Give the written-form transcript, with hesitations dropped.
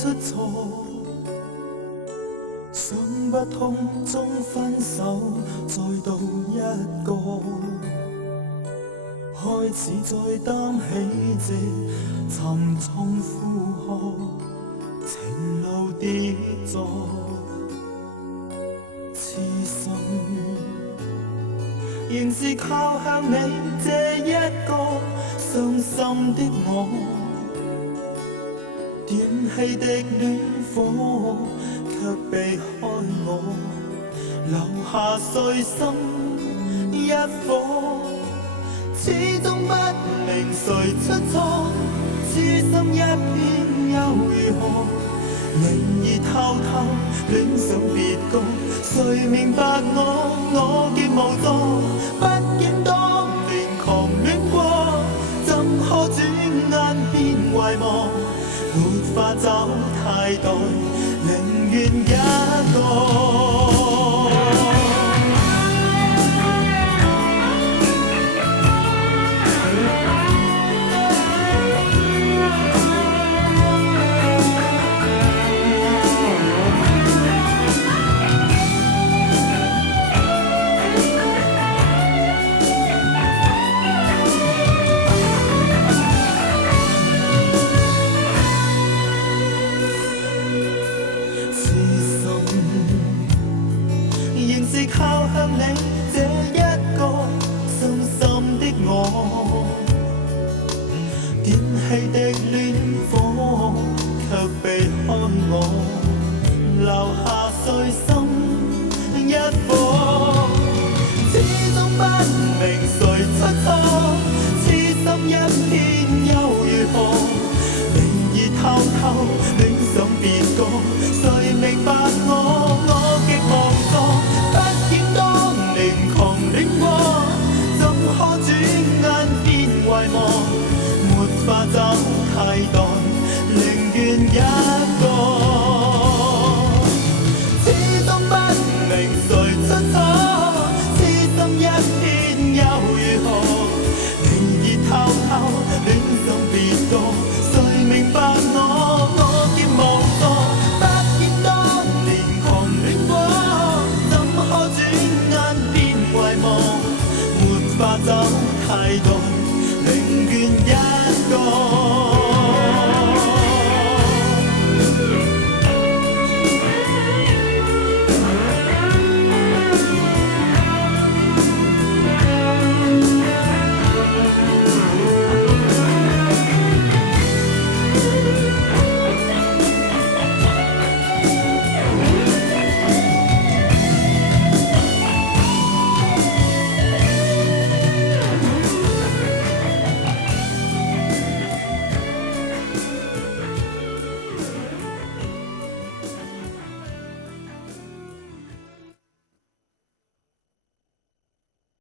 出错，想不通中分手，再到一个，开始再担起这沉重负荷，情路跌坐，痴心仍是靠向你这一个伤心的我。点起的戀火，卻避開我，留下碎心一顆。始終不明誰出錯，痴心一片又如何？靈兒偷偷戀上別個，誰明白我極無助。畢竟當年狂戀過，怎可轉眼變遺忘？沒法找替代，寧願一個。靠向你這一個傷心的我，點起的戀火卻避開我，留下碎心一顆。始終不明誰出錯，痴心一片又如何？靈兒偷偷戀上別個，誰明白我極無助。當年狂戀過，怎可轉眼變遺忘？沒法找替代，寧願一個。始終不明誰出錯，痴心一片又如何？靈兒偷偷戀上別個，誰明白我極無助。不見當年狂戀過，怎可轉沒法找替代，寧願一個。